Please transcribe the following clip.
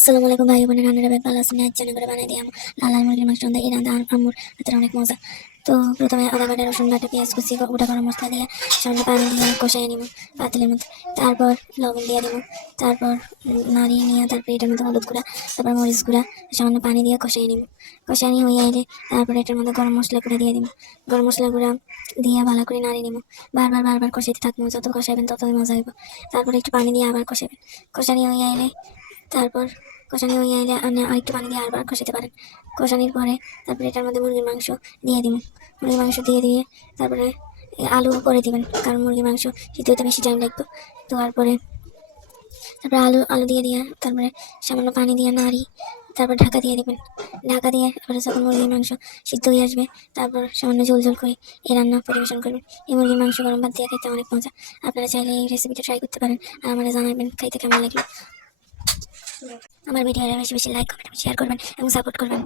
আসসালামু আলাইকুম ভাই বোনের, রান্নাটা বেশ ভালো আছে। আজ রান্না করে বানিয়ে দিই লাল লাল মুরগির মাংস। এই রান্না আম্মুর হাতের অনেক মজা। তো প্রথমে আদা বাটা, রসুন বাটা, পেঁয়াজ কুচি, গোটা গরম মশলা দিয়ে সামান্য পানি দিয়ে কষাই নিব পাতিলের মধ্যে। তারপর লবণ দিয়ে দিব, তারপর নাড়িয়ে নিয়ে তারপর এটার মধ্যে হলুদ গুঁড়া, তারপর মরিচ গুঁড়া, সামান্য পানি দিয়ে কষাই নিব। কষাই নিয়ে হয়ে আইলে তারপর এটার মধ্যে গরম মশলা গুঁড়া দিয়ে দিব। গরম মশলা গুঁড়া দিয়ে ভালো করে নাড়িয়ে নিব। বারবার বারবার কষাইতে থাকবো, যত কষাইবেন ততই মজা হইব। তারপর একটু পানি দিয়ে আবার কষাবেন। কষানি হয়ে আইলে তারপর কষানি হয়ে আইলে আপনি আরেকটু পানি দিয়ে আবার কষাতে পারেন। কষানির পরে তারপরে এটার মধ্যে মুরগির মাংস দিয়ে দিবেন। মুরগির মাংস দিয়ে তারপরে আলু পরে দিবেন, কারণ মুরগির মাংস সিদ্ধ হতে বেশি টাইম লাগবে। দেওয়ার পরে তারপরে আলু আলু দিয়ে তারপরে সামান্য পানি দিয়ে নাড়ি, তারপর ঢাকা দিয়ে দিবেন। ঢাকা দিয়ে তারপরে যখন মুরগির মাংস সিদ্ধ হয়ে আসবে, তারপর সামান্য ঝোল করে এই রান্না পরিবেশন করবেন। এই মুরগির মাংস গরম ভাত দিয়ে খেতে অনেক মজা। আপনারা চাইলে এই রেসিপিটা ট্রাই করতে পারেন আর আমাদের জানাবেন খাইতে কেমন লাগলো। আমার ভিডিওটা বেশি বেশি লাইক, কমেন্ট, শেয়ার করবেন এবং সাপোর্ট করবেন।